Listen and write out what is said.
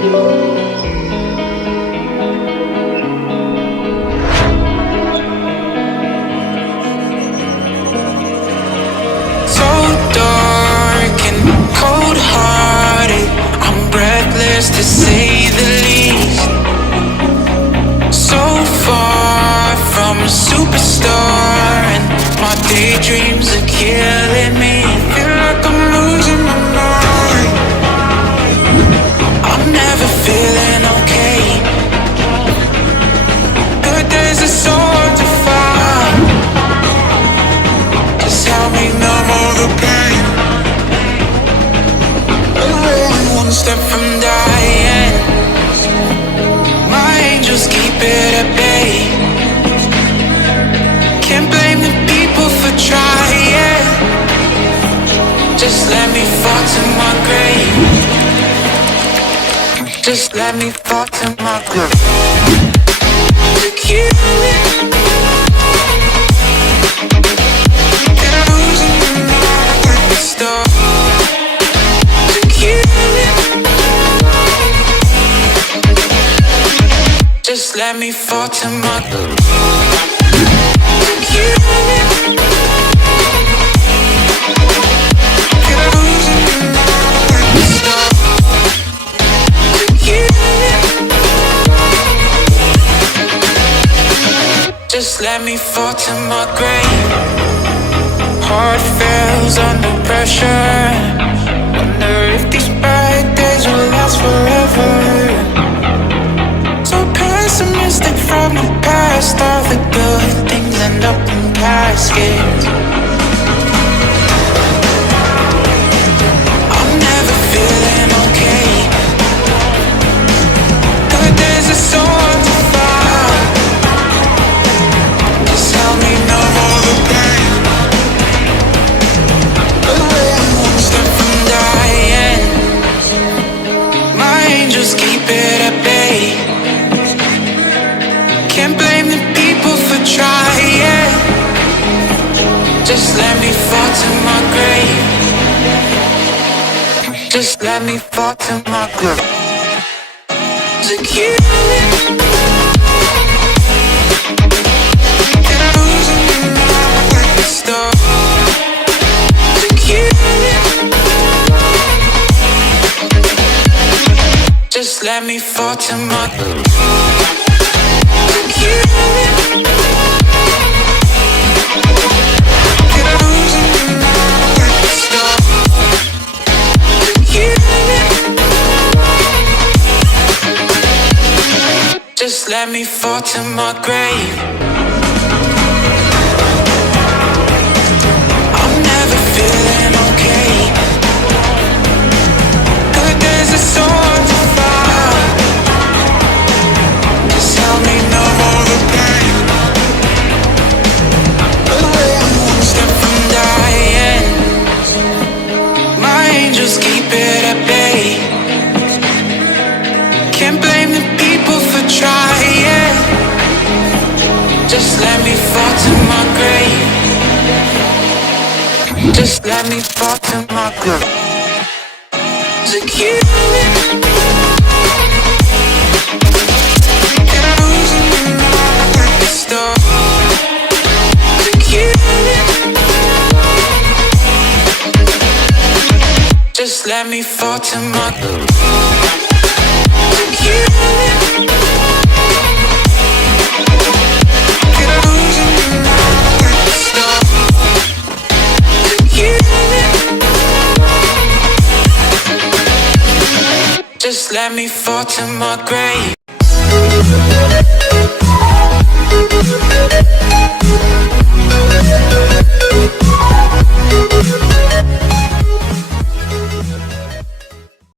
So dark and cold-hearted, I'm breathless to say the least. So far from a superstar, and my daydreams are killing me. Feel like I'm losing my mind. I'm never feeling okay. Good days are so hard to find. Just help me numb all the pain. I'm only one step from dying. My angels keep it at bay. Can't blame the people for trying. Just let me fall to my grave. Just let me fall to my grave. To kill it. And I'm losing my mind at the start. To kill it. Just let me fall to my grave. To kill it. And I'm losing my mind at the start. To kill it. Just let me fall to my grave. Heart fails under pressure. Wonder if these bad days will last forever. So pessimistic from the past. All the good things end up in caskets. I'm never feeling okay. Good days are so hard to find. Just help me numb all the pain. One step from dying. My angels keep it at bay. Can't blame the people for trying. Just let me fall to my grave. Just let me fall to my grave. To kill it. And I'm losing my mind at the start. To kill it. Just let me fall to my grave. To kill it. And I'm losing my mind at the start. To kill it. Just let me fall to my grave. I'm never feeling okay. Good days are so hard to find. Just help me numb all the pain. One step from dying. My angels keep it at bay. Can't blame the people for trying. Just let me fall to my grave. Just let me fall to my grave. To kill it. And I'm losing my mind at the start. To kill it. Just let me fall to my grave. To kill it. And I'm losing my mind at the start. To kill it. Just let me fall to my grave.